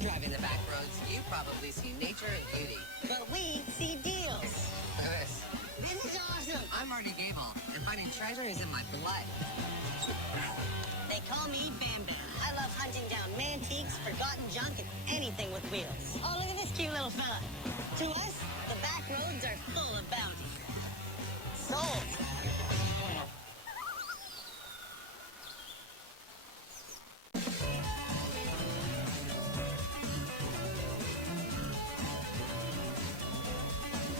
driving the back roads, you probably see nature and beauty. But we see deals. This is awesome. I'm Marty Gable, and finding treasure is in my blood. They call me Bam Bam. I love hunting down mantiques, forgotten junk, and anything with wheels. Oh, look at this cute little fella. To us, the back roads are full of bounty. Sold.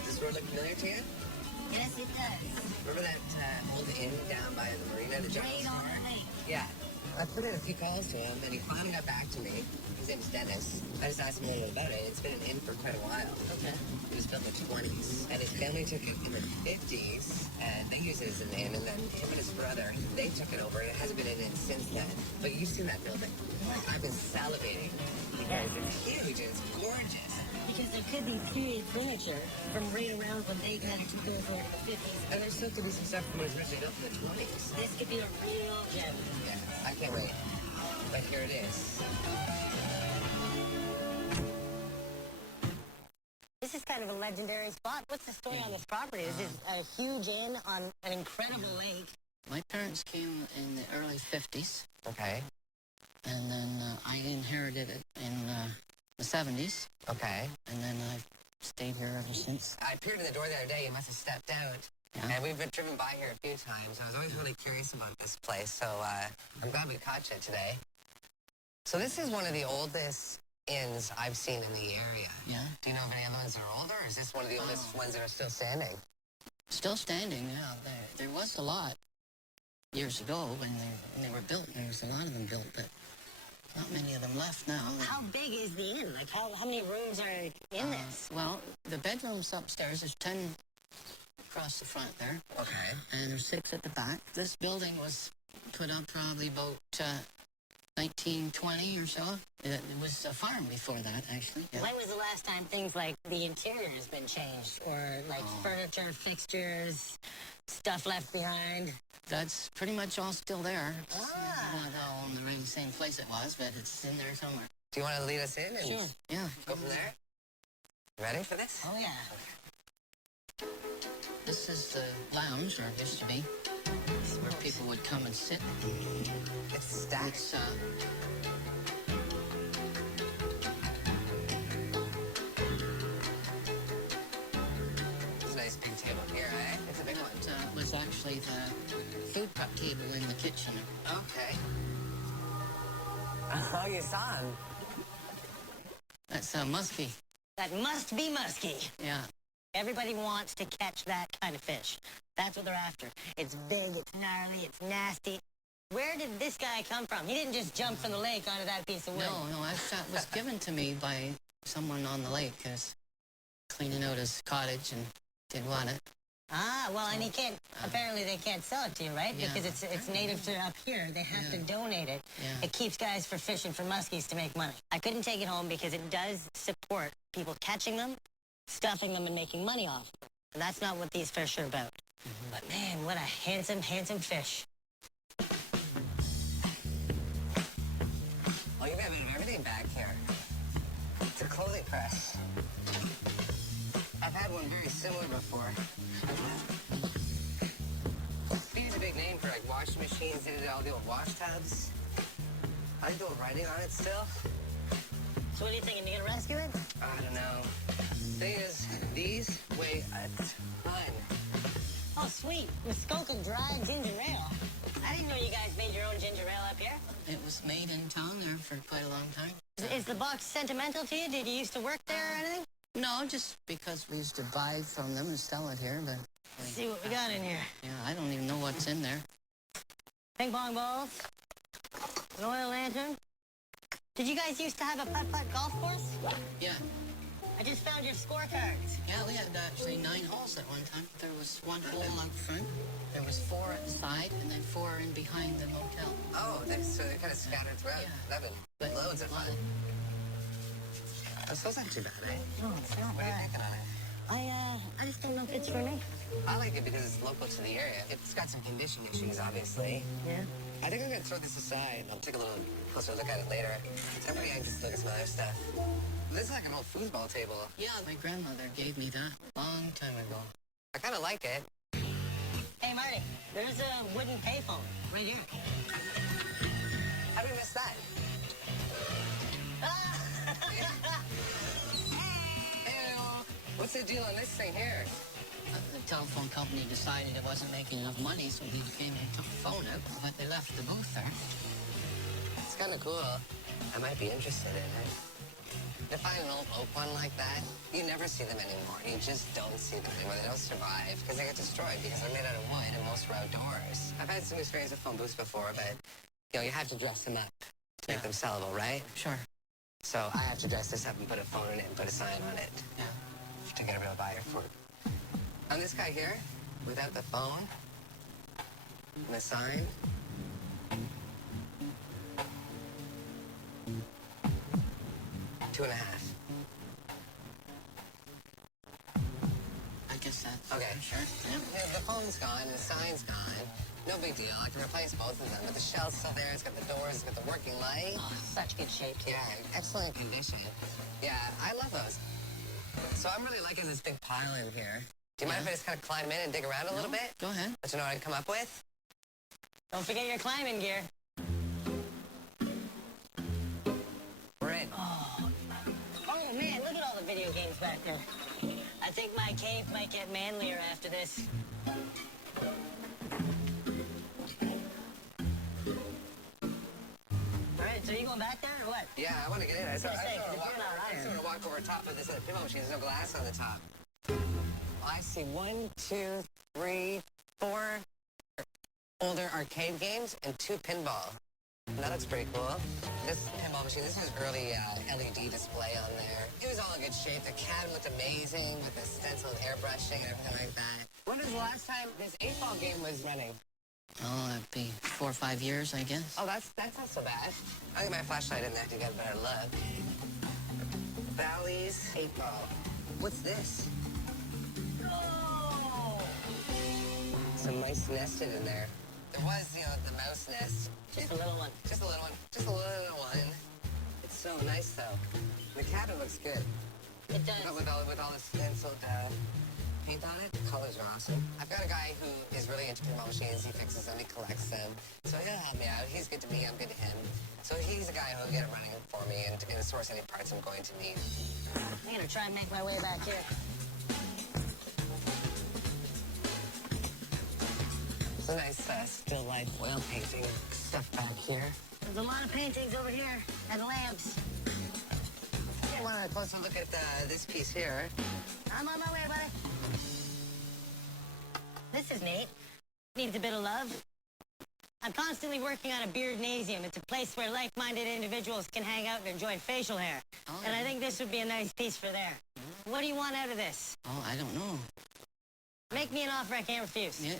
Does this road look familiar to you? Yes, it does. Remember that old inn down by the marina, the general Right store? on the lake. Yeah. I put in a few calls to him, and he finally got back to me. His name's Dennis. I just asked him a little bit about it. It's been an inn for quite a while. Okay. It was built in the 20s, and his family took it in the 50s, and they used it as an inn, and then him and his brother, they took it over, and it hasn't been an inn since then. But you've seen that building. I've been salivating. Because it's huge, and it's gorgeous. Because there could be period furniture from right around when they kind of took over in the 50s. And there still could be some stuff from when it was originally built in the 20s. This could be a real gem. Yeah, I can't wait. But here it is. This is kind of a legendary spot. What's the story on this property? This is a huge inn on an incredible lake. My parents came in the early 50s, Okay. and then I inherited it in the 70s, Okay. and then I've stayed here ever since. I appeared in the door the other day. You must have stepped out. Yeah. And we've been driven by here a few times. I was always really curious about this place, so I'm glad we caught you today. So this is one of the oldest inns I've seen in the area. Yeah. Do you know of any other ones that are older, or is this one of the oldest ones that are still standing? Still standing, yeah. There was a lot years ago when they were built. There was a lot of them built, but not many of them left now. How big is the inn? Like, how many rooms are in this? Well, the bedrooms upstairs, there's 10 across the front there, Okay. and there's 6 at the back. This building was put up probably about 1920 or so. It was a farm before that, actually. Yeah. When was the last time things like the interior has been changed? Or like furniture, fixtures, stuff left behind? That's pretty much all still there. It's Ah. not all in the really same place it was, but it's in there somewhere. Do you want to lead us in and Sure. Yeah. go from there? Ready for this? Oh, yeah. This is the lounge, or it used to be. It's where people would come and sit. It's stacked. It's, It's a nice big table here, eh? It's a big one. it was actually the food prep table in the kitchen. Okay. Oh, you saw him. That's muskie. That must be musky. Yeah. Everybody wants to catch that kind of fish. That's what they're after. It's big, it's gnarly, it's nasty. Where did this guy come from? He didn't just jump from the lake onto that piece of wood. No, that was given to me by someone on the lake who was cleaning out his cottage and didn't want it. Ah, well, and he can't, apparently they can't sell it to you, right? Yeah. Because it's native to up here. They have to donate it. Yeah. It keeps guys for fishing for muskies to make money. I couldn't take it home because it does support people catching them, stuffing them, and making money off them. And that's not what these fish are about. But man, what a handsome, handsome fish. Oh, you have everything back here. It's a clothing press. I've had one very similar before. They use a big name for like washing machines. They did all the old wash tubs. I do writing on it still. So what are you thinking? You gonna rescue it? I don't know. Thing is, these weigh a ton. Oh, sweet. With Skoka dry ginger ale. I didn't know you guys made your own ginger ale up here. It was made in town there for quite a long time. Is the box sentimental to you? Did you used to work there or anything? No, just because we used to buy from them and sell it here, but... Let's see what we got in here. Yeah, I don't even know what's in there. Ping pong balls. An oil lantern. Did you guys used to have a putt-putt golf course? Yeah. I just found your scorecards. Yeah, we had actually 9 holes at one time. There was 1 hole up front, there was 4 at the side, and then 4 in behind the motel. Oh, so they're kind of scattered throughout. Yeah. That'd be loads of fun. This was not too bad, eh? No, it's not What are you bad. thinking on it? I just don't know if it's for me. I like it because it's local to the area. It's got some condition issues, obviously. Yeah? I think I'm gonna throw this aside. I'll take a little closer look at it later. Somebody I just look at some other stuff. This is like an old foosball table. Yeah, my grandmother gave me that a long time ago. I kind of like it. Hey, Marty, there's a wooden payphone right here. How did we miss that? Hey, what's the deal on this thing here? The telephone company decided it wasn't making enough money, so they came and took the phone out, but they left the booth there. It's kind of cool. I might be interested in it. To find an old oak one like that, you never see them anymore. You just don't see them anymore. They don't survive because they get destroyed because they're made out of wood and most are outdoors. I've had some experience with phone booths before, but you have to dress them up to make them sellable, right? Sure. So I have to dress this up and put a phone in it and put a sign on it Yeah. to get a real buyer for it. On this guy here, without the phone and the sign, $2.5. I guess that's... Okay. Sure. Yeah, the phone's gone, the sign's gone. No big deal. I can replace both of them. But the shell's still there. It's got the doors. It's got the working light. Oh, such good shape. Yeah, excellent condition. Yeah, I love those. So I'm really liking this big pile in here. Do you mind if I just kind of climb in and dig around a little bit? Go ahead. Let you know what I can come up with? Don't forget your climbing gear. We're in. Oh, man, look at all the video games back there. I think my cave might get manlier after this. All right, so you going back there or what? Yeah, I want to get in. I gonna say, sort if you're not iron. of walk over top of this pinball machine. There's no glass on the top. Well, I see 1, 2, 3, 4 older arcade games and 2 pinball. That looks pretty cool. This pinball machine, this has early LED display on there. It was all in good shape. The cabin looked amazing with the stenciled airbrushing and everything like that. When was the last time this 8-ball game was running? Oh, that'd be 4 or 5 years, I guess. Oh, that's not so bad. I'll get my flashlight in there to get a better look. Bally's 8-ball. What's this? Oh! Some mice nested in there. There was, the mouse nest. Just a little one. Just a little one. Just a little one. It's so nice, though. The cabin looks good. It does. But with all the stenciled paint on it, the colors are awesome. I've got a guy who is really into pinball machines. He fixes them, he collects them. So he'll help me out. He's good to me, I'm good to him. So he's a guy who'll get it running for me and source any parts I'm going to need. I'm gonna try and make my way back here. There's a nice still life oil painting stuff back here. There's a lot of paintings over here and lamps. I want a closer look at this piece here. I'm on my way, buddy. This is neat. Needs a bit of love. I'm constantly working on a beardnasium. It's a place where like-minded individuals can hang out and enjoy facial hair. Oh, And I yeah. think this would be a nice piece for there. What do you want out of this? Oh, I don't know. Make me an offer I can't refuse. Yeah.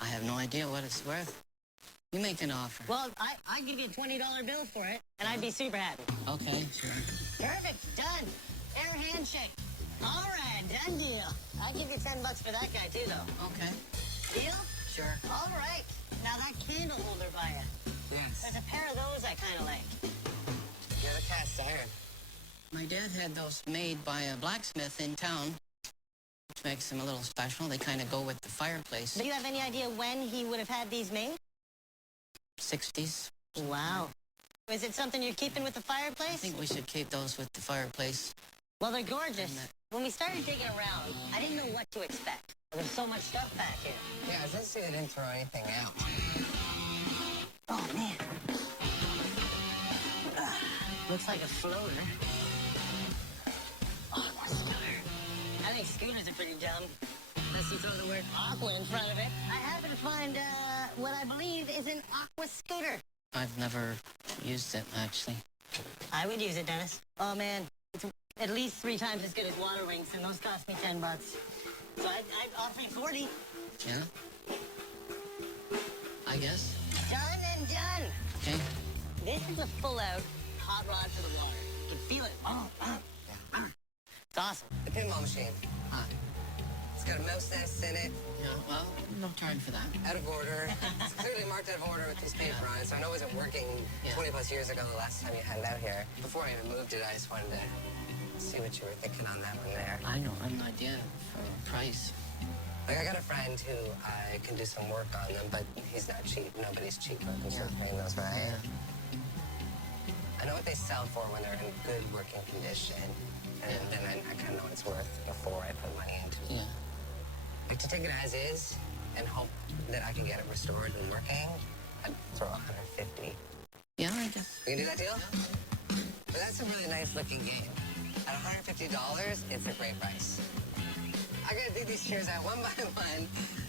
I have no idea what it's worth. You make an offer. Well, I'd give you a $20 bill for it, and I'd be super happy. Okay, sure. Perfect. Done. Air handshake. All right, done deal. I'd give you $10 for that guy, too, though. Okay. Deal? Sure. All right. Now, that candle holder by you. Yes. There's a pair of those I kind of like. Yeah, the cast iron. My dad had those made by a blacksmith in town, which makes them a little special. They kind of go with the fireplace. Do you have any idea when he would have had these made? 60s. Wow. Is it something you're keeping with the fireplace? I think we should keep those with the fireplace. Well, they're gorgeous. And When we started digging around, I didn't know what to expect. There's so much stuff back here. Yeah, I was gonna say they didn't throw anything out. Oh, man. Looks like a floater. Oh, a scooter. I think scooters are pretty dumb. Unless you throw the word aqua in front of it. I happen to find what I believe is an aqua scooter. I've never used it, actually. I would use it, Dennis. Oh, man. It's at least 3 times as good as water wings, and those cost me $10. So I'd offer you 40. Yeah? I guess. Done and done. Okay. This is a full-out hot rod for the water. You can feel it. It's awesome. The pinball machine. Hot. It's It's got a mouse nest in it. Yeah, well, no time for that. Out of order. It's clearly marked out of order with this paper on it, so I know it wasn't working 20 plus years ago the last time you had it out here. Before I even moved it, I just wanted to see what you were thinking on that one there. I don't have an idea for price. Like, I got a friend who I can do some work on them, but he's not cheap. Nobody's cheap when it comes to repairing those, right? I know what they sell for when they're in good working condition, and then I kind of know what it's worth before I put money into it. Yeah. Like, to take it as is and hope that I can get it restored and working, I'd throw 150. Yeah, I guess. We can do that deal? But that's a really nice looking game. At $150, it's a great price. I gotta dig these chairs out one by one,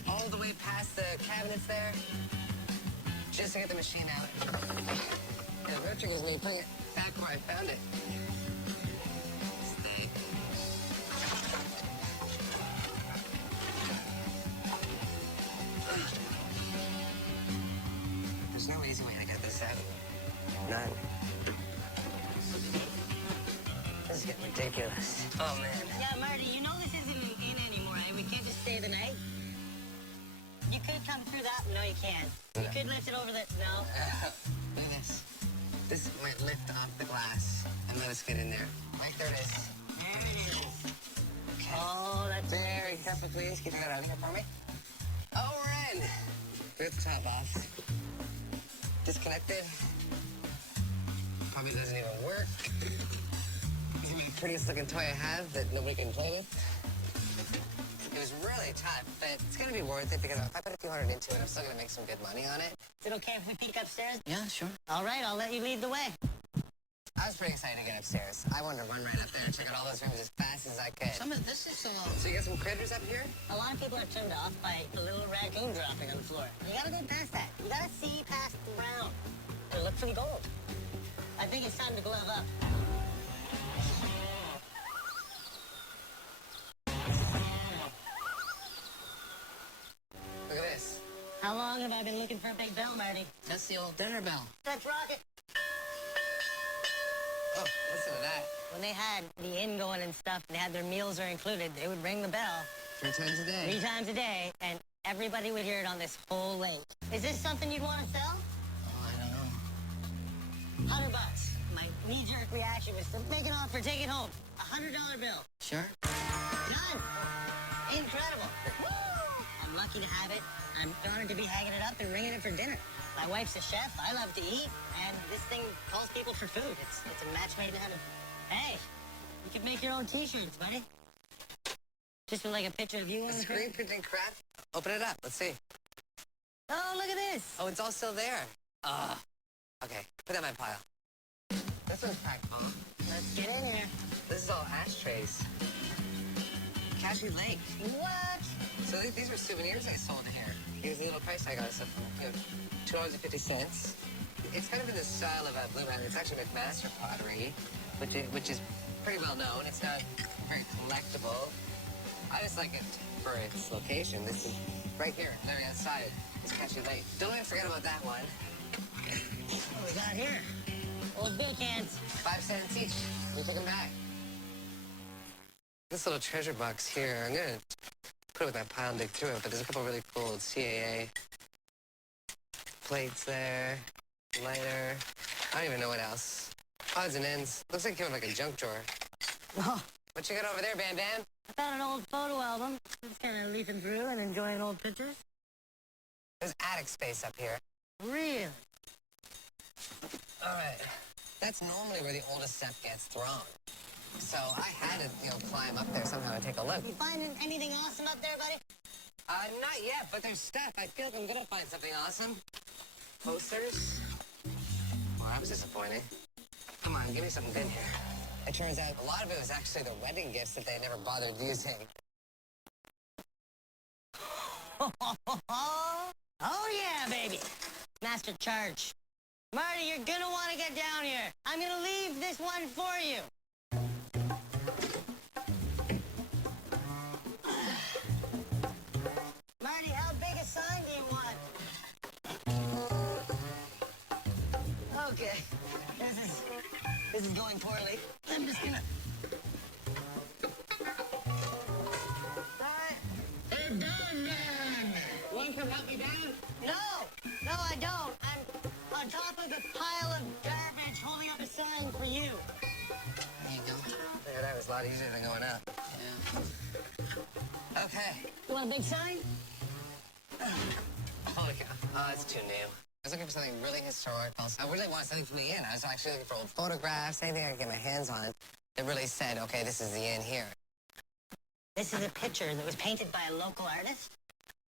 all the way past the cabinets there, just to get the machine out. And the real trick is me putting it back where I found it. Stay. There's no easy way to get this out. None. This is getting ridiculous. Oh, man. Yeah, Marty, you know this isn't an inn anymore, eh? We can't just stay the night. You could come through that. No, you can't. You could lift it over the... No. Look at this. This might lift off the glass and let us get in there. Right, there it is. There it is. Okay. Oh, that's... Very careful, please. Can you get out of here for me? Oh, we're in. We got the top off. Disconnected. Probably doesn't even work. This is the prettiest looking toy I have that nobody can play with. It was really tough, but it's gonna be worth it because if I put a few hundred into it, I'm still gonna make some good money on it. Is it okay if we peek upstairs? Yeah, sure. All right, I'll let you lead the way. I was pretty excited to get upstairs. I wanted to run right up there and check out all those rooms as fast as I could. Some of this is So you got some critters up here? A lot of people are turned off by a little raccoon dropping on the floor. You gotta go past that. You gotta see past the brown and look for the gold. I think it's time to glove up. Look at this. How long have I been looking for a big bell, Marty? That's the old dinner bell. That's Rocket. Oh, listen to that. When they had the inn going and stuff, and they had their meals are included, they would ring the bell 3 times a day. 3 times a day, and everybody would hear it on this whole lake. Is this something you'd want to sell? Oh, I don't know. $100. My knee-jerk reaction was to make an offer, take it home. $100 bill. Sure? Done. Incredible. Woo! I'm lucky to have it. I'm honored to be hanging it up and ringing it for dinner. My wife's a chef. I love to eat, and this thing calls people for food. It's a match made in heaven. Hey, you could make your own T-shirts, buddy. Just with like a picture of you on the Screen printing crap. Open it up. Let's see. Oh, look at this. Oh, it's all still there. Okay. Put that in my pile. This one's packed, Paul. Let's get in here. This is all ashtrays. Cashew Lake. What? So these are souvenirs I sold here. Here's the little price tag on it. So, $2.50. It's kind of in the style of a Blue Mountain. It's actually McMaster pottery, which is pretty well known. It's not very collectible. I just like it for its location. This is right here, literally outside. It's Cashew Lake. Don't even forget about that one. What we got here? Old beer cans. 5 cents each. You take them back. This little treasure box here, I'm gonna put it with my pile and dig through it, but there's a couple really cool CAA plates there, lighter. I don't even know what else. Odds and ends. Looks like it came with like a junk drawer. Oh, What you got over there, Bam Bam? I found an old photo album. Just kind of leafing through and enjoying old pictures. There's attic space up here. Really? All right. That's normally where the oldest stuff gets thrown. So I had to, climb up there somehow and take a look. You finding anything awesome up there, buddy? Not yet, but there's stuff. I feel like I'm gonna find something awesome. Posters? Well, that was disappointing. Come on, give me something good here. It turns out a lot of it was actually the wedding gifts that they never bothered using. Oh, yeah, baby. Master charge. Marty, you're gonna want to get down here. I'm gonna leave this one for you. Marty, how big a sign do you want? Okay. This is going poorly. I'm just gonna... All right. I don't. I'm on top of a pile of garbage holding up a sign for you. There you go. Yeah, that was a lot easier than going up. Yeah. Okay. You want a big sign? Oh, yeah. Oh, it's too new. I was looking for something really historical. I really wanted something from the inn. I was actually looking for old photographs, anything I could get my hands on that really said, okay, this is the inn here. This is a picture that was painted by a local artist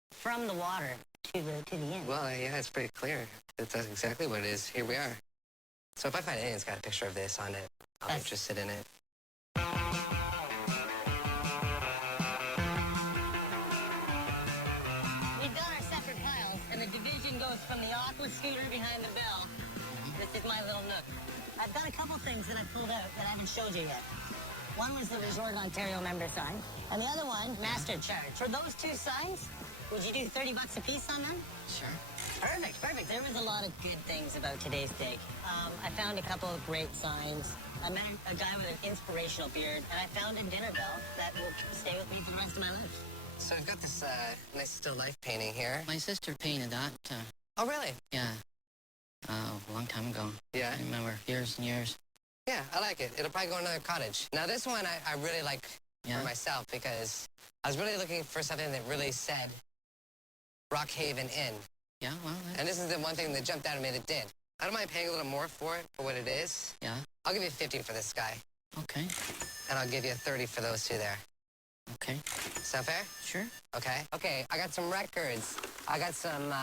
from the water to the inn. Well, yeah, it's pretty clear. That's exactly what it is. Here we are. So if I find an inn that's got a picture of this on it, I'll be interested in it. We've got our separate piles, and the division goes from the aqua scooter behind the bell. This is my little nook. I've got a couple things that I pulled out that I haven't showed you yet. One was the Resort Ontario member sign, and the other one, master charge. For those two signs, would you do 30 bucks a piece on them? Sure. Perfect, perfect. There was a lot of good things about today's dig. I found a couple of great signs. I met a guy with an inspirational beard, and I found a dinner bell that will stay with me for the rest of my life. So we've got this nice still life painting here. My sister painted that. Oh, really? Yeah. A long time ago. Yeah. I remember years and years. Yeah, I like it. It'll probably go in another cottage. Now, this one I really like Yeah. for myself because I was really looking for something that really said Rockhaven Inn. Yeah, well, And this is the one thing that jumped out at me that did. I don't mind paying a little more for it, for what it is. yeah. I'll give you 50 for this guy, Okay. and I'll give you 30 for those two there. Okay. Sound fair? Sure. Okay. Okay, I got some records. I got some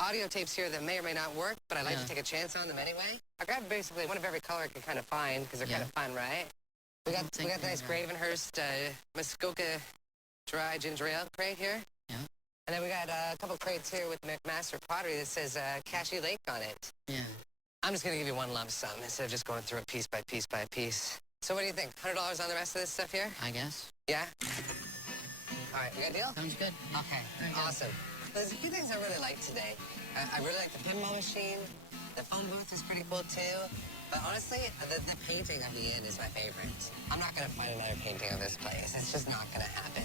audio tapes here that may or may not work, but I like to Yeah. take a chance on them anyway. I grabbed basically one of every color I could kind of find because they're kind Yeah. of fun, right? We got the nice Gravenhurst Muskoka Dry Ginger Ale crate here. Yeah. And then we got a couple crates here with McMaster Pottery that says Cashy Lake on it. Yeah. I'm just going to give you one lump sum instead of just going through it piece by piece by piece. So what do you think? $100 on the rest of this stuff here? I guess. Yeah? All right, you got a deal? Sounds good. Okay, awesome. There's a few things I really like today. I really like the pinball machine. The phone booth is pretty cool too. But honestly, the painting of the inn is my favorite. I'm not going to find another painting of this place. It's just not going to happen.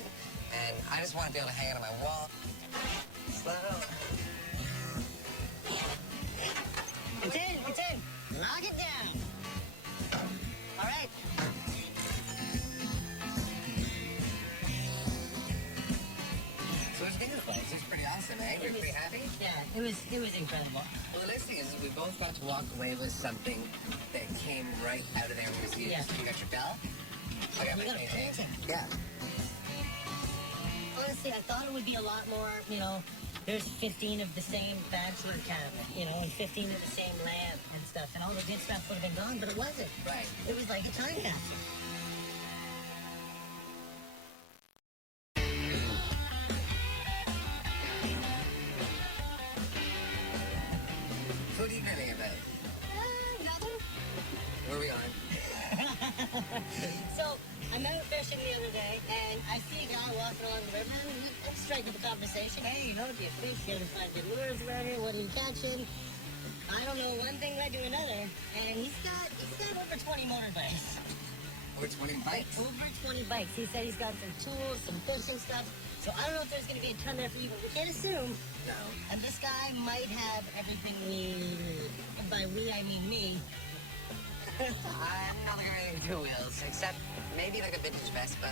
And I just want to be able to hang it on my wall. Slow. It's in. Knock it down. All right. So it's beautiful. It's pretty awesome, eh? You're pretty happy? Yeah, it was incredible. Well, the nice thing is we both got to walk away with something that came right out of their museum. Yeah. You got your bell? I got You my got a painting. painting. Yeah. Honestly, I thought it would be a lot more, there's 15 of the same bachelor cabinet, and 15 of the same lamp and stuff, and all the good stuff would have been gone, but it wasn't. Right. It was like a time capsule. So what are you grilling about? Nothing. Where are we on? So, I'm out fishing the other day, and I see a guy walking along the river, and I'm striking up a conversation. Hey, do you fish? You ever find good lures around here? What are you catching? I don't know, one thing led to another, and he's got over 20 motorbikes. Or 20 bikes? Over 20 bikes. He said he's got some tools, some fishing stuff. So I don't know if there's going to be a ton there for you, but we can't assume. No. And this guy might have everything we need. And by we, I mean me. I'm not looking at anything with 2 wheels, except maybe like a vintage Vespa.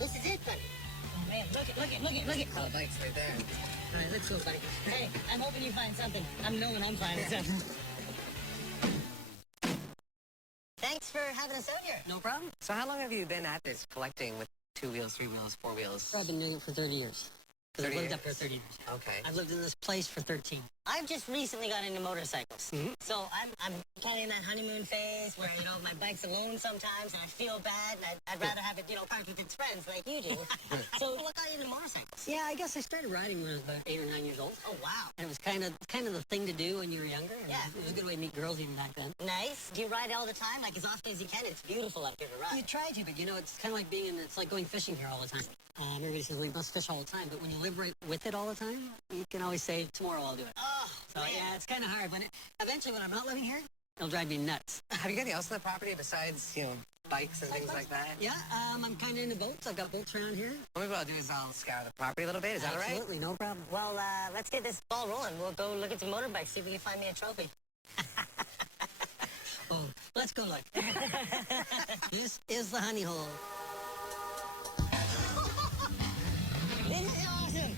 This is it, buddy. Oh, man, look it. All the bikes right there. All right, let's go, buddy. Hey, I'm hoping you find something. I'm knowing I'm finding something. Thanks for having us out here. No problem. So how long have you been at this collecting with 2 wheels, 3 wheels, 4 wheels? I've been doing it for 30 years. 30 I've lived years? up here 30 years. Okay. I've lived in this place for 13. I've just recently got into motorcycles. Mhm. So I'm kind of in that honeymoon phase where, my bike's alone sometimes and I feel bad and I'd rather have it, parked with its friends like you do. So what got you into motorcycles? Yeah, I guess I started riding when I was about 8 or 9 years old. Oh, wow. And it was kind of the thing to do when you were younger. And Yeah. It was a good way to meet girls even back then. Nice. Do you ride all the time? Like as often as you can? It's beautiful up here to You ride. try to, but it's kind of like it's like going fishing here all the time. Everybody says we must fish all the time, but when you live right with it all the time, you can always say, tomorrow I'll do it. Oh, So man. yeah, it's kind of hard. Eventually when I'm not living here, It'll drive me nuts. Have you got anything else on the property besides, bikes and things like that? Yeah, I'm kind of into boats. I've got boats around here. Well, maybe what I'll do is I'll scour the property a little bit. Is that all right? Absolutely, no problem. Well, let's get this ball rolling. We'll go look at some motorbikes, see if we can find me a trophy. Oh, let's go look. This is the honey hole. This is awesome.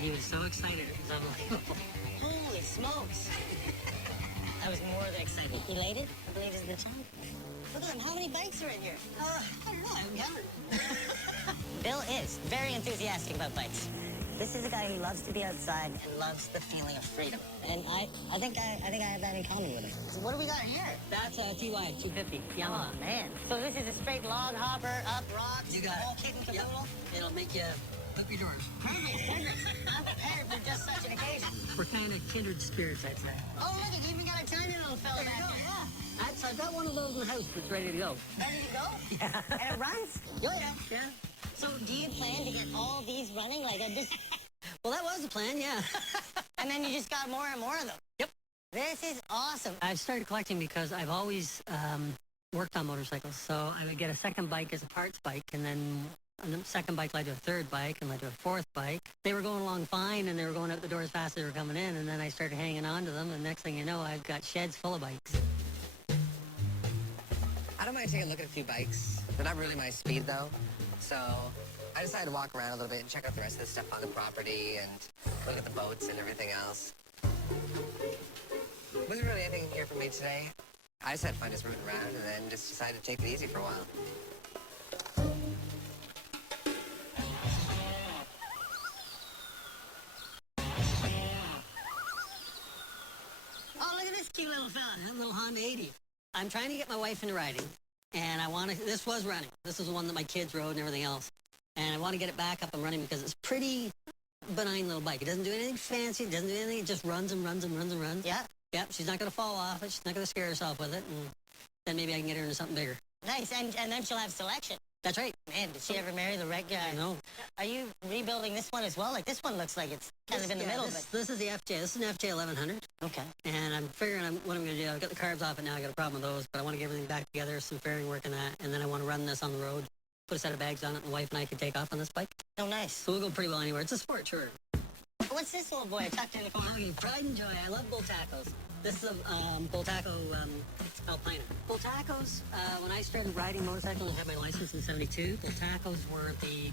He was so excited. It was unbelievable. Holy smokes. I was more than excited. Elated, I believe is the term. Look at them. How many bikes are in here? I don't know. I haven't counted. Bill is very enthusiastic about bikes. This is a guy who loves to be outside and loves the feeling of freedom. And I think I have that in common with him. So what do we got here? That's a TY 250 Yamaha. Oh, man. So this is a straight log hopper, up rocks, You got whole it. kit and Yep. caboodle? It'll make you flip your doors. Perfect. I'm prepared for just such an occasion. We're kind of kindred spirits, I'd say. Oh, look, you even got a tiny little fella back there. Yeah. I've got one of those in the house that's ready to go. Ready to go? Yeah. And it runs? Oh, yeah. Yeah. So do you plan to get all these running? Like a just... Well, that was the plan, yeah. And then you just got more and more of them? Yep. This is awesome. I've started collecting because I've always worked on motorcycles. So I would get a second bike as a parts bike, and then on the second bike led to a third bike, and led to a fourth bike. They were going along fine, and they were going out the door as fast as they were coming in, and then I started hanging on to them, and next thing you know, I've got sheds full of bikes. I don't mind taking a look at a few bikes. They're not really my speed, though. So I decided to walk around a little bit and check out the rest of the stuff on the property and look at the boats and everything else. Wasn't really anything here for me today. I just had fun just rooting around and then just decided to take it easy for a while. Oh, look at this cute little fella. That little Honda 80. I'm trying to get my wife into riding, and this was running. This is the one that my kids rode and everything else. And I want to get it back up and running because it's pretty benign little bike. It doesn't do anything fancy. It doesn't do anything. It just runs and runs and runs and runs. Yeah. Yep, she's not going to fall off it. She's not going to scare herself with it. And then maybe I can get her into something bigger. Nice. And then she'll have selection. That's right. Man, did she ever marry the right guy? I know. Are you rebuilding this one as well? Like, this one looks like it's kind of in the middle, This is the FJ. This is an FJ 1100. Okay. And I'm figuring what I'm going to do. I've got the carbs off it now. I got a problem with those, but I want to get everything back together, some fairing work and that. And then I want to run this on the road, put a set of bags on it, and the wife and I can take off on this bike. Oh, nice. So we'll go pretty well anywhere. It's a sport tour. What's this little boy tucked in the corner? Oh, pride and joy. I love bull tackles. This is a bull tackle Alpina. Bull tackles, when I started riding motorcycles and had my license in 72, bull tackles were the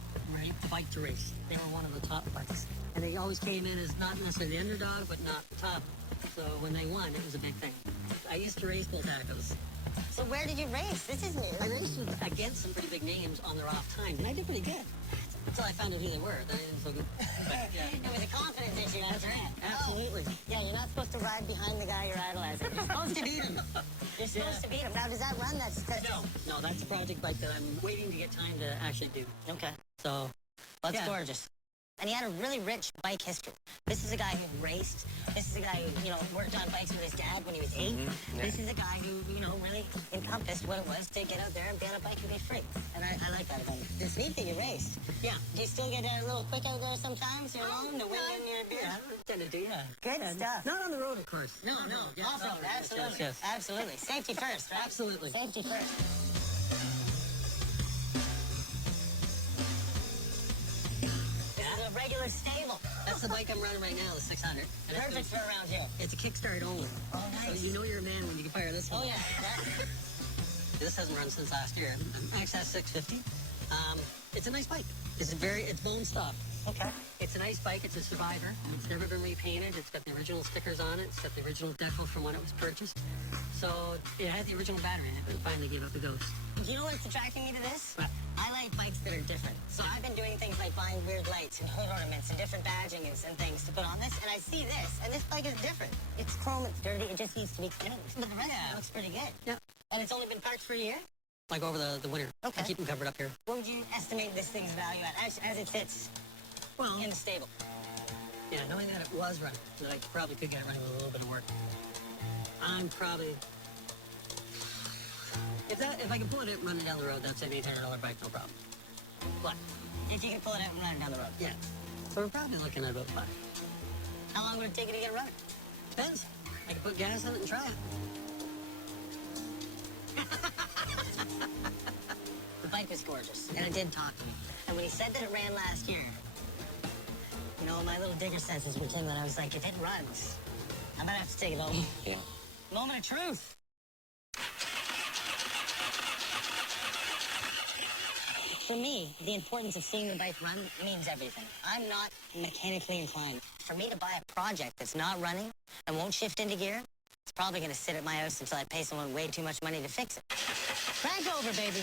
bike to race. They were one of the top bikes. And they always came in as not necessarily the underdog, but not the top. So when they won, it was a big thing. I used to race bull tackles. So where did you race? This is new. I raced against some pretty big names on their off time, and I did pretty good. Until I found out who they were. Then it was so good. Yeah. It was a confidence issue. That's right. Absolutely. Yeah, you're not supposed to ride behind the guy you're idolizing. You're supposed to beat him. You're supposed to beat him. Now, does that run? No, that's a project bike that I'm waiting to get time to actually do. Okay. So, That's yeah. gorgeous. And he had a really rich bike history. This is a guy who raced. This is a guy who, worked on bikes with his dad when he was 8. Yeah. This is a guy who, really encompassed what it was to get out there and be on a bike and be free. And I like that about him. It's neat that you raced. Yeah. Do you still get a little quick out there sometimes, the wind in your beard? Yeah, I tend to do, yeah. Good stuff. Not on the road, of course. No. Yeah, Off-road, absolutely. Yes. Absolutely. Safety first, right? Absolutely. Safety first. This is a regular stable. That's the bike I'm running right now, the 600. And Perfect for around here. It's a kickstart only. Oh, nice. So you know you're a man when you can fire this one. Oh, yeah. This hasn't run since last year. XS 650. It's a nice bike. It's bone stock. Okay. It's a nice bike. It's a survivor. It's never been repainted. It's got the original stickers on it. It's got the original decal from when it was purchased. So it had the original battery in it, but it finally gave up the ghost. Do you know what's attracting me to this? What? I like bikes that are different. So I've been doing things like buying weird lights and hood ornaments and different badging and things to put on this. And I see this, and this bike is different. It's chrome, it's dirty, it just needs to be cleaned. But the rest looks pretty good. Yeah. And it's only been parked for a year? Like over the winter. Okay. I keep them covered up here. What would you estimate this thing's value at as it fits Well, in the stable? yeah, knowing that it was running, that I probably could get it running with a little bit of work. I'm probably... If I can pull it out and run it down the road, that's an $800 bike, no problem. But, If you can pull it out and run it down the road. yeah. So we're probably looking at about 5. How long would it take you to get it running? Depends. I can put gas on it and try it. The bike was gorgeous, and it did talk to me. And when he said that it ran last year, you know, my little digger senses were tingling. I was like, if it runs, I'm gonna have to take it home. Yeah. Moment of truth. For me, the importance of seeing the bike run means everything. I'm not mechanically inclined. For me to buy a project that's not running and won't shift into gear, it's probably going to sit at my house until I pay someone way too much money to fix it. Crank over, baby.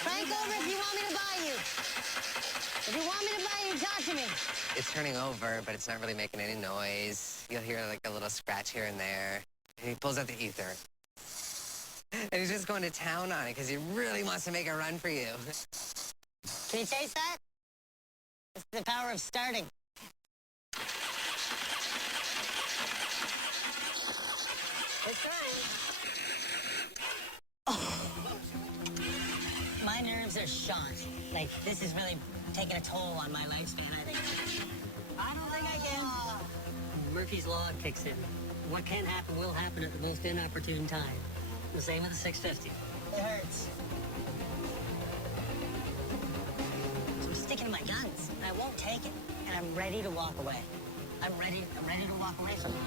Crank over if you want me to buy you. If you want me to buy you, talk to me. It's turning over, but it's not really making any noise. You'll hear like a little scratch here and there. And he pulls out the ether. And he's just going to town on it because he really wants to make a run for you. Can you taste that? It's the power of starting. It's trying. Oh. My nerves are shot. Like, this is really taking a toll on my lifespan, I think. I don't think I can. Murphy's Law kicks in. What can happen will happen at the most inopportune time. The same with the 650. It hurts. So I'm sticking to my guns. I won't take it, and I'm ready to walk away. I'm ready to walk away from it.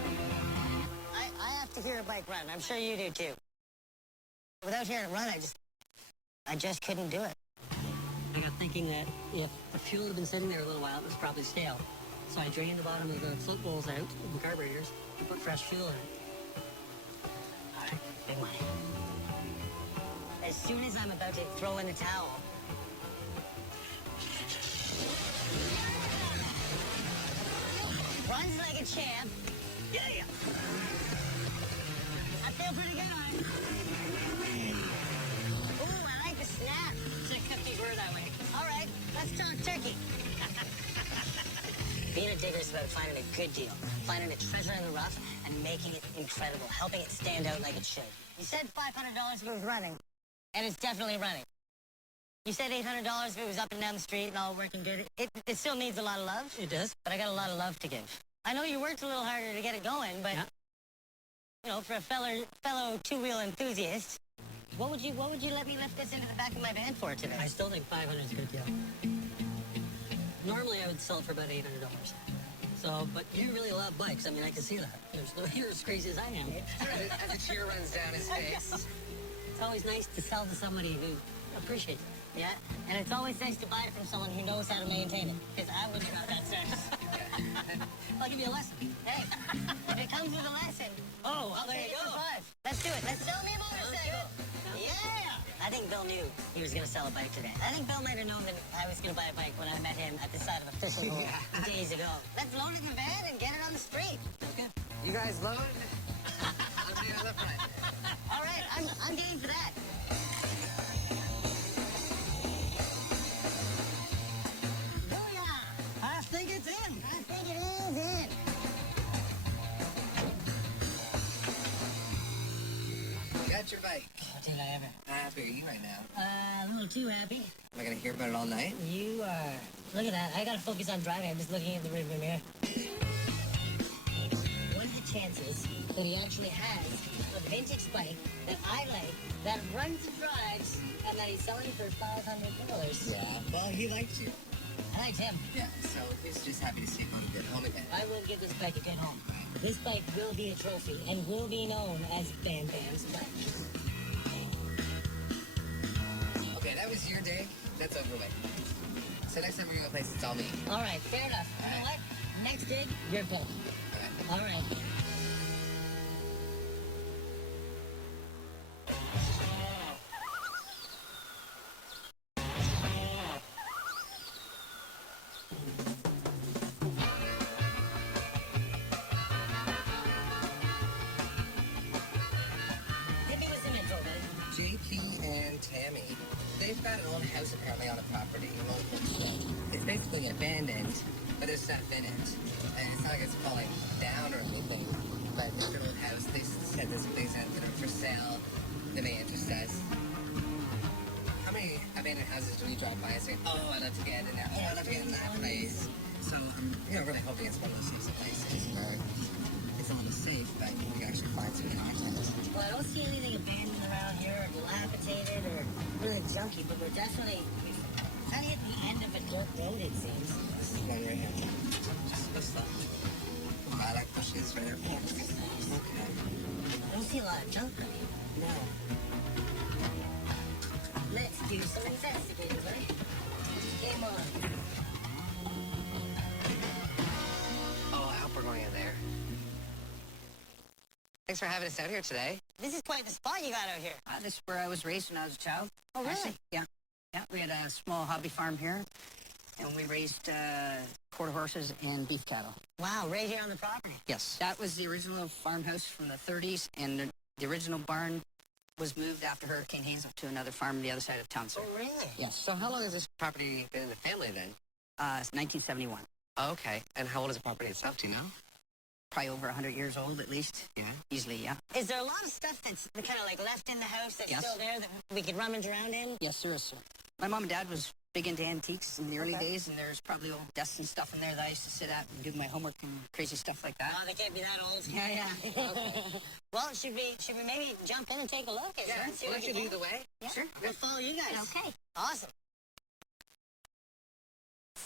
I have to hear a bike run. I'm sure you do too. Without hearing it run, I just couldn't do it. I got thinking that if the fuel had been sitting there a little while, it was probably stale. So I drained the bottom of the float bowls out, the carburetors, and put fresh fuel in it. All right, big money. As soon as I'm about to throw in the towel, runs like a champ. Yeah. I feel pretty good. Ooh, I like the snap. Should have kept these words that way. All right, let's talk turkey. Being a digger is about finding a good deal, finding a treasure in the rough, and making it incredible, helping it stand out like it should. You said $500 if it was running, and it's definitely running. You said $800 if it was up and down the street and all working good. It still needs a lot of love. It does. But I got a lot of love to give. I know you worked a little harder to get it going, but, you know, for a fellow two-wheel enthusiast, what would you let me lift this into the back of my van for today? I still think $500 is a good deal. Normally, I would sell it for about $800. So, but you really love bikes. I mean, I can see that. You're as crazy as I am. As a tear runs down his face. It's always nice to sell to somebody who appreciates it. Yeah, and it's always nice to buy it from someone who knows how to maintain it. Because I wouldn't have that service. I'll give you a lesson. Hey, if it comes with a lesson. Oh, well, there you go. Let's do it. Let's sell me a motorcycle. Yeah. I think Bill knew he was going to sell a bike today. I think Bill might have known that I was going to buy a bike when I met him at the side of a fishing hole days ago. Let's load it in the van and get it on the street. Okay. You guys load? I'll be on the front. All right, I'm game for that. Booyah! I think it's in. I think it is in. Got your bike. Did I ever? How happy are you right now? A little too happy. Am I going to hear about it all night? You are. Look at that. I gotta focus on driving. I'm just looking in the rearview mirror. What are the chances that he actually has a vintage bike that I like, that runs and drives, and that he's selling for $500? Yeah. Well, he liked you. I liked him. Yeah, so he's just happy to see you go to good home again. I will give this bike a good home. This bike will be a trophy and will be known as Bam Bam's bike. Okay, that was your day. That's over with. So next time we're going to a place, it's all me. All right, fair enough. You know what? Next dig, you're both. All right. Hit me with some info, buddy. JP and Tammy, they've got an old house apparently on the property. It's basically abandoned, but there's stuff in it. And it's not like it's falling down or anything, but it's an old house. They said this place out there for sale that may interest us. How many abandoned houses do we drive by and say, oh, I'd love to get in that, oh, I'd love to get in that place. So I'm really hoping it's one of those types of places where it's a little safe, but you can actually find some contents. Well, I don't see anything abandoned around here or dilapidated or really junky, but we're definitely kind of hitting the end of a dirt road, it seems. This is one right here. Just this stuff. I like bushes right there. Yeah, this is nice. Okay. I don't see a lot of junk on here. No. Let's do some investigating, buddy. Game on. Oh, I hope we're going in there. Thanks for having us out here today. This is quite the spot you got out here. This is where I was raised when I was a child. Oh, really? Actually, yeah. Yeah, we had a small hobby farm here, and we raised quarter horses and beef cattle. Wow, right here on the property. Yes. That was the original farmhouse from the 30s, and the original barn was moved after Hurricane Hazel to another farm on the other side of town, sir. Oh, really? Yes. So how long has this property been in the family then? It's 1971. Oh, okay. And how old is the property itself, do you know? Probably over 100 years old, at least. Yeah. Easily, yeah. Is there a lot of stuff that's kind of like left in the house that's Yes. still there that we could rummage around in? Yes, there is, sir. My mom and dad was big into antiques in the early Okay. days, and there's probably old desks and stuff in there that I used to sit at and do my homework and crazy stuff like that. Oh, they can't be that old. Yeah, yeah. Well, should we maybe jump in and take a look? Yeah. See We'll what let you we lead can? the way. Yeah. Sure. We'll follow you guys. Okay. Awesome.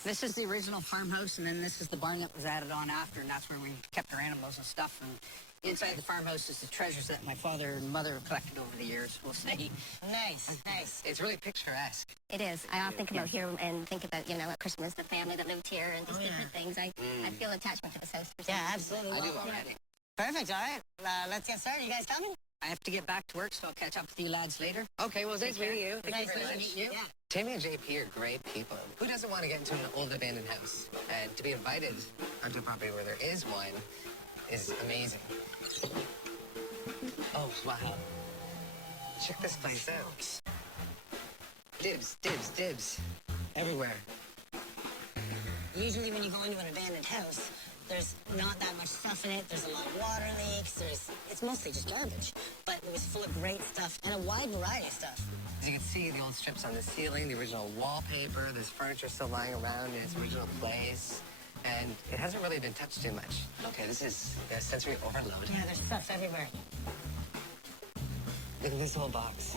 This is the original farmhouse, and then this is the barn that was added on after, and that's where we kept our animals and stuff. And inside the farmhouse is the treasures that my father and mother have collected over the years, we'll say. Nice, nice. It's really picturesque. It is. I often think about here and think about, at Christmas, the family that lived here and just Oh, yeah. different things. I feel attachment to this house. For some Yeah, reason. absolutely. I do Well, already. Perfect. All right. Let's get started. You guys coming? I have to get back to work, so I'll catch up with you lads later. Okay, well, nice meeting you. Thank Nice you very to much. meet you. Yeah. Tammy and JP are great people. Who doesn't want to get into an old abandoned house? And to be invited onto a property where there is one is amazing. Oh, wow. Check this place out. Dibs, dibs, dibs. Everywhere. Usually when you go into an abandoned house, there's not that much stuff in it. There's a lot of water leaks. It's mostly just garbage. But it was full of great stuff and a wide variety of stuff. As you can see, the old strips on the ceiling, the original wallpaper, there's furniture still lying around in its original place. And it hasn't really been touched too much. Okay, this is a sensory overload. Yeah, there's stuff everywhere. Look at this whole box.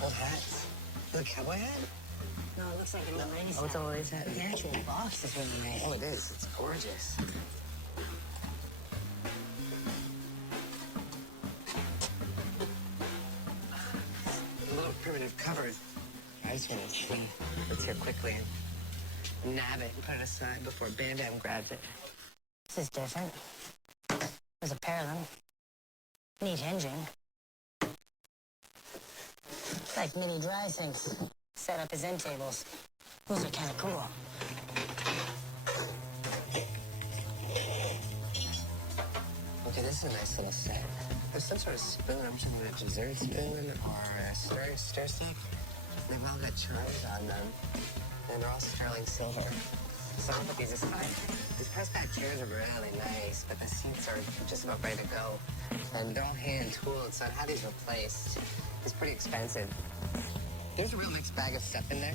Old hats. Look, cowboy hat? No, it looks like an old lady's Oh, it's hat. all lady's hat. The actual box is really nice. Oh, it is. It's gorgeous. A little primitive cupboard. I just want to see what's here quickly and nab it and put it aside before Bandam grabs it. This is different. There's a pair of them. Neat hinging. Like mini dry sinks set up as end tables. Those are kind of cool. Okay, this is a nice little set. There's some sort of spoon. I'm thinking a dessert spoon or a stir stick. They've all got charms on them. And they're all sterling silver. So I'll put these aside. These press back chairs are really nice, but the seats are just about ready to go. And they're all hand tooled, so I'd have these replaced. It's pretty expensive. There's a real mixed bag of stuff in there.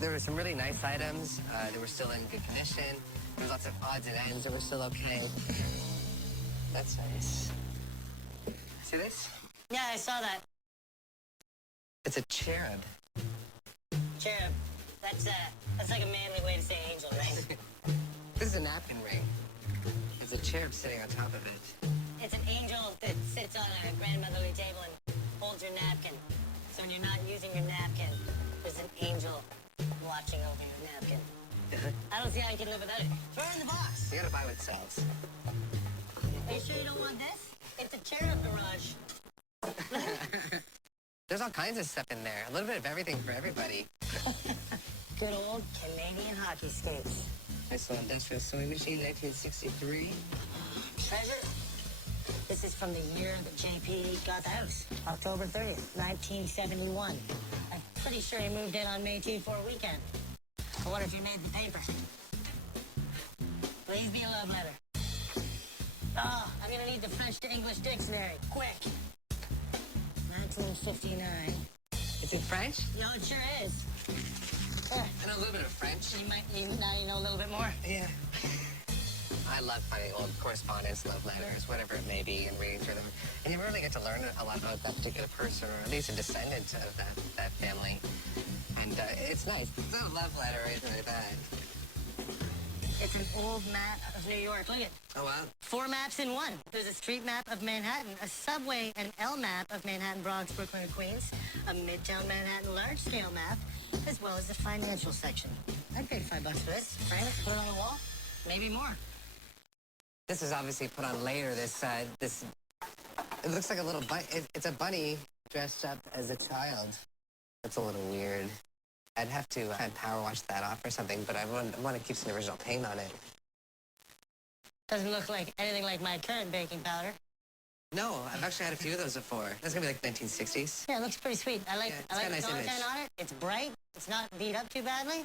There were some really nice items that were still in good condition. There was lots of odds and ends that were still okay. That's nice. See this? Yeah, I saw that. It's a cherub. Cherub. That's like a manly way to say angel, right? This is a napkin ring. There's a cherub sitting on top of it. It's an angel that sits on a grandmotherly table and holds your napkin. So when you're not using your napkin, there's an angel watching over your napkin. I don't see how you can live without it. Throw it in the box. You gotta buy what sells. Are you sure you don't want this? It's a cherub garage. There's all kinds of stuff in there. A little bit of everything for everybody. Good old Canadian hockey skates. Nice little industrial sewing machine, 1963. Treasure? This is from the year that JP got the house. October 30th, 1971. I'm pretty sure he moved in on May 2 for a weekend. I wonder if he made the paper. Please be a love letter. Oh, I'm gonna need the French to English dictionary. Quick. 1959. It's in French? Yo, it sure is. I know a little bit of French. Now you know a little bit more. Yeah. I love finding old correspondence, love letters, whatever it may be, and reading through them. And you really get to learn a lot about that particular person, or at least a descendant of that family. And it's nice. It's a love letter or anything like that. It's an old map of New York. Look at it. Oh, wow. 4 maps in one. There's a street map of Manhattan, a subway and L map of Manhattan, Bronx, Brooklyn, and Queens, a Midtown Manhattan large-scale map, as well as a financial section. I'd pay $5 for this. Frame it, put it on the wall, maybe more. This is obviously put on later. This it looks like a little bunny. It's a bunny dressed up as a child. That's a little weird. I'd have to try and power wash that off or something, but I want to keep some original paint on it. Doesn't look like anything like my current baking powder. No, I've actually had a few of those before. That's gonna be like 1960s. Yeah, it looks pretty sweet. I like got a nice the content image. on it. It's bright. It's not beat up too badly.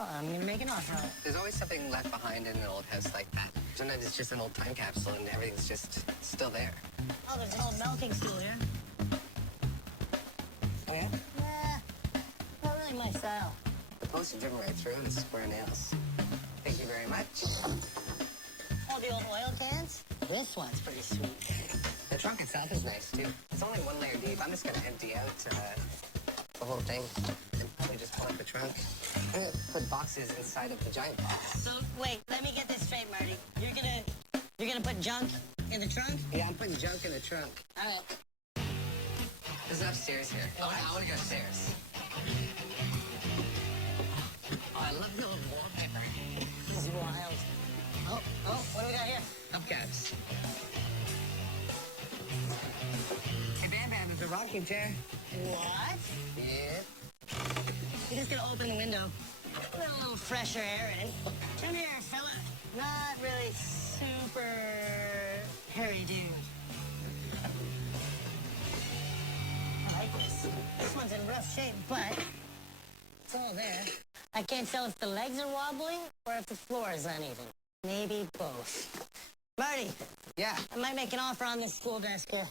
Oh, I'm gonna make an offer on it. There's always something left behind in an old house like that. Sometimes it's just an old time capsule and everything's just still there. Oh, there's an old milking stool here. Oh, yeah? Not really my style. The posts are driven right through and it's square nails. Thank you very much. Oh, the old oil cans? This one's pretty sweet. The trunk itself is nice, too. It's only 1 layer deep. I'm just gonna empty out the whole thing and probably just pull up the trunk. I'm gonna put boxes inside of the giant box. So, wait, let me get this straight, Marty. You're gonna put junk in the trunk? Yeah, I'm putting junk in the trunk. All right. There's upstairs here. Oh, I want to go upstairs. Oh, I love the old wallpaper. This is wild. Oh, what do we got here? Hubcaps. Hey, Bam Bam, there's a rocking chair. What? Yeah. You're just gonna open the window. Let a little fresher air in. Come here, fella. Not really super hairy dude. I like this. This one's in rough shape, but it's all there. I can't tell if the legs are wobbly or if the floor is uneven. Maybe both. Marty, Yeah. I might make an offer on this school desk here.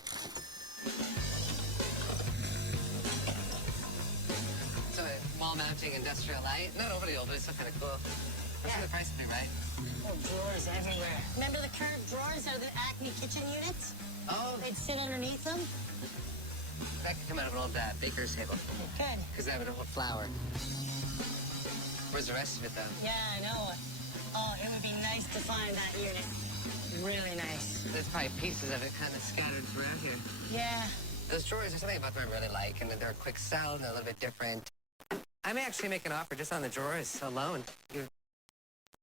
So a wall mounting industrial light. Not overly old, but it's still kind of cool. I'm sure the price will be right. Oh, drawers everywhere. Remember the curved drawers out of the Acme kitchen units? Oh, They'd sit underneath them? that could come out of an old baker's table. It could. Because they have an old flour. Where's the rest of it, though? Yeah, I know. Oh, it would be nice to find that unit. Really nice. There's probably pieces of it kind of scattered throughout here. Yeah. Those drawers, there's something about them I really like, and they're a quick sell and they're a little bit different. I may actually make an offer just on the drawers alone.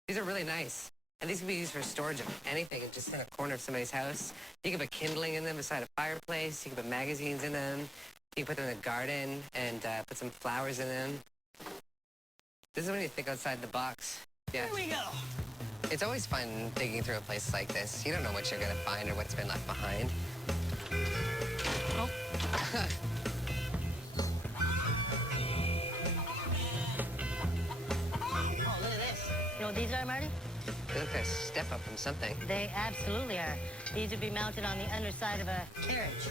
These are really nice. And these can be used for storage of anything, just in a corner of somebody's house. You can put kindling in them beside a fireplace. You can put magazines in them. You can put them in the garden and put some flowers in them. This is when you think outside the box. Yeah. Here we go. It's always fun digging through a place like this. You don't know what you're going to find or what's been left behind. Oh. Oh, look at this. You know what these are, Marty? They look like a step up from something. They absolutely are. These would be mounted on the underside of a carriage.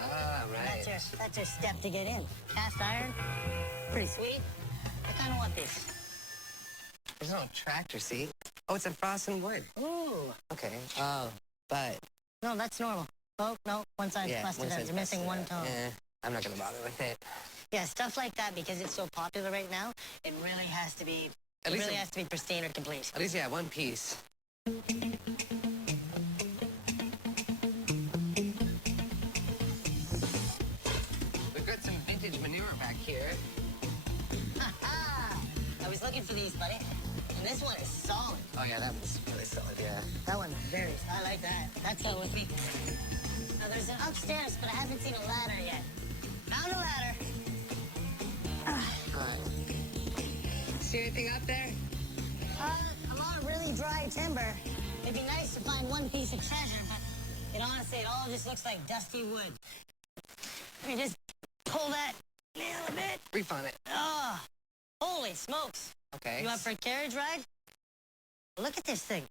Ah, right. That's your step to get in. Cast iron. Pretty sweet. I kind of want these. There's no tractor seat. Oh, it's a frosted wood. Ooh. Okay. Oh, but No, that's normal. Oh, no, one side's busted one out. side's You're missing busted one out. tone. I'm not gonna bother with it. Yeah, stuff like that, because it's so popular right now, it really has to be, At it least really it- has to be pristine or complete. At least, yeah, one piece. We've got some vintage manure back here. I was looking for these, buddy. And this one is solid. Oh yeah, that one's really solid. Yeah. That one's very, I like that. That's how it would be. Now, there's an upstairs, but I haven't seen a ladder yet. Found a ladder. See anything up there? A lot of really dry timber. It'd be nice to find one piece of treasure, but honestly, it all just looks like dusty wood. Let me just pull that nail a bit. Reef on it. Oh, holy smokes. Okay. You up for a carriage ride? Look at this thing.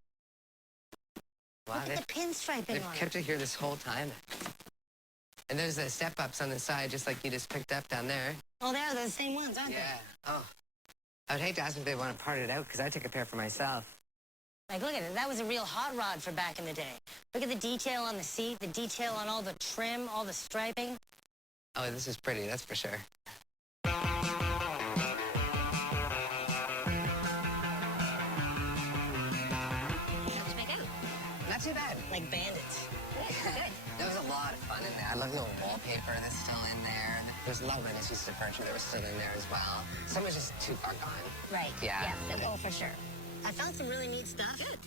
Wow, Look at the pinstriping they've on it. kept it here this whole time. And there's the step-ups on the side, just like you just picked up down there. Oh, they're the same ones, aren't Yeah. Oh. I would hate to ask them if they want to part it out, because I took a pair for myself. Like, look at it. That was a real hot rod for back in the day. Look at the detail on the seat, the detail on all the trim, all the striping. Oh, this is pretty, that's for sure. Not too bad. Like bandits. There was a lot of fun in there. I love the old wallpaper that's still in there. There's a lot of nice pieces of furniture that were still in there as well. Some was just too far gone. Right. Yeah. Oh, for sure. I found some really neat stuff. Good.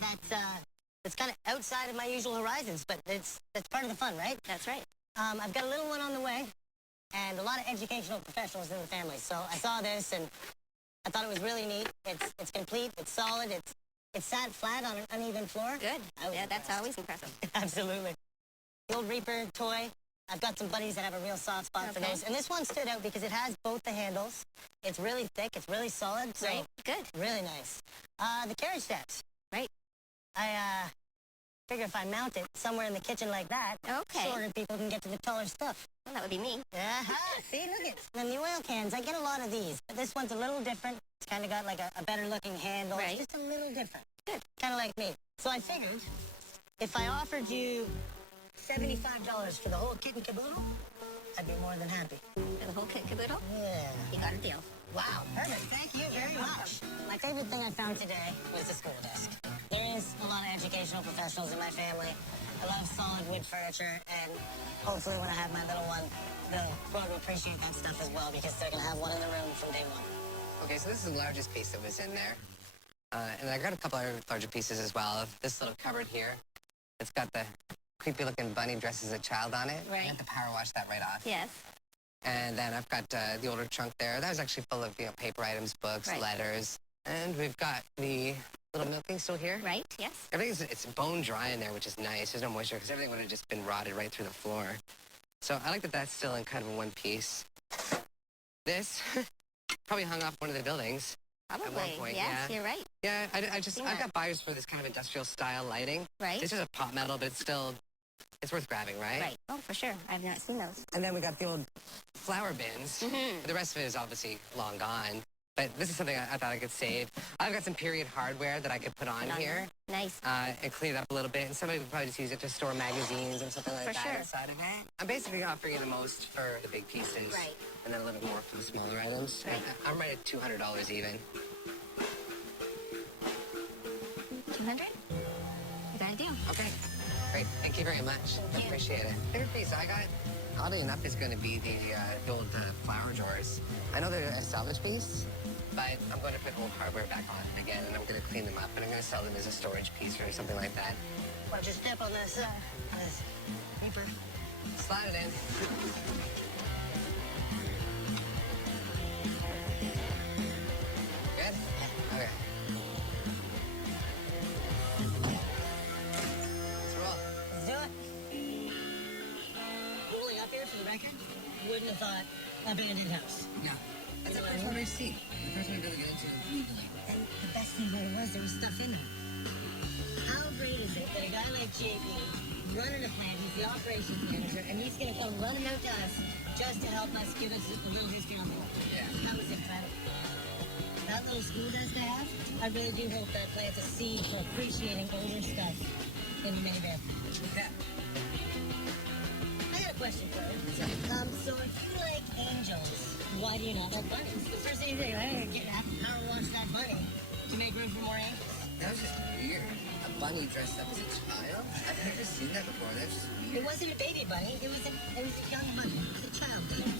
That's kind of outside of my usual horizons, but that's part of the fun, right? That's right. I've got a little one on the way, and a lot of educational professionals in the family. So I saw this, and I thought it was really neat. It's complete. It's solid. It sat flat on an uneven floor. Good. Yeah, that's impressed. always impressive. Absolutely. The old Reaper toy. I've got some buddies that have a real soft spot for Okay. those. And this one stood out because it has both the handles. It's really thick. It's really solid. So Right. Good. really nice. The carriage steps. Right. I figure if I mount it somewhere in the kitchen like that, Okay. shorter people can get to the taller stuff. Well, that would be me. Uh-huh. See, look at And the oil cans. I get a lot of these. But this one's a little different. It's kind of got like a better looking handle. Right. It's just a little different. Good. Kind of like me. So I figured if I offered you $75 for the whole kit and caboodle, I'd be more than happy. For the whole kit caboodle, Yeah. you got a deal. Wow, perfect. Thank you very much. My favorite thing I found today was the school desk. There is a lot of educational professionals in my family. I love solid wood furniture, and hopefully when I have my little one, they'll grow to appreciate that stuff as well, because they're going to have one in the room from day one. Okay, so this is the largest piece that was in there. And I got a couple other larger pieces as well. This little cupboard here. It's got the creepy looking bunny dressed as a child on it. Right. I had to power wash that right off. Yes. And then I've got the older trunk there. That was actually full of paper items, books, Right. letters. And we've got the little milking stool here. Right. Yes. It's bone dry in there, which is nice. There's no moisture because everything would have just been rotted right through the floor. So I like that that's still in kind of a one piece. This probably hung off one of the buildings. Probably. At one point, yes, yeah. you're right. Yeah, I've that. got buyers for this kind of industrial style lighting. Right. It's just a pot metal, but it's worth grabbing, right? Right. Oh, for sure. I've not seen those. And then we got the old flower bins. Mm-hmm. The rest of it is obviously long gone. But this is something I thought I could save. I've got some period hardware that I could put on here. Nice. And clean it up a little bit. And somebody would probably just use it to store magazines and something like For that sure. inside of it. I'm basically offering you the most for the big pieces. Right. And then a little bit more for the smaller items. Right. I'm right at $200 even. 200? You got a deal. Okay. Great. Thank you very much. I appreciate it. Favorite piece I got, oddly enough, is going to be the old flower drawers. I know they're a salvage piece, but I'm going to put old hardware back on them again, and I'm going to clean them up, and I'm going to sell them as a storage piece or something like that. Why don't you step on this Reaper? Slide it in. Good? Okay. Let's roll. Let's do it. Rolling up here for the record, wouldn't have thought abandoned house. No. That's the first one I've seen. The first one to really get into legally. And the best thing about it was there was stuff in there. How great is it that a guy like JP running a plant, he's the operations manager, and he's going to come running out to us just to help us, give us a little discount. Yeah. How is it incredible? That little school desk I have, I really do hope that plants a seed for appreciating older stuff in your minivan. Yeah. I got a question for you. So if you like angels, why do you not like bunnies? The first thing you think, I have to power wash that bunny to make room for more angels. That was just weird. A bunny dressed up as a child? I've never seen that before. That's just It wasn't a baby bunny. It was a young bunny. It was a child bunny.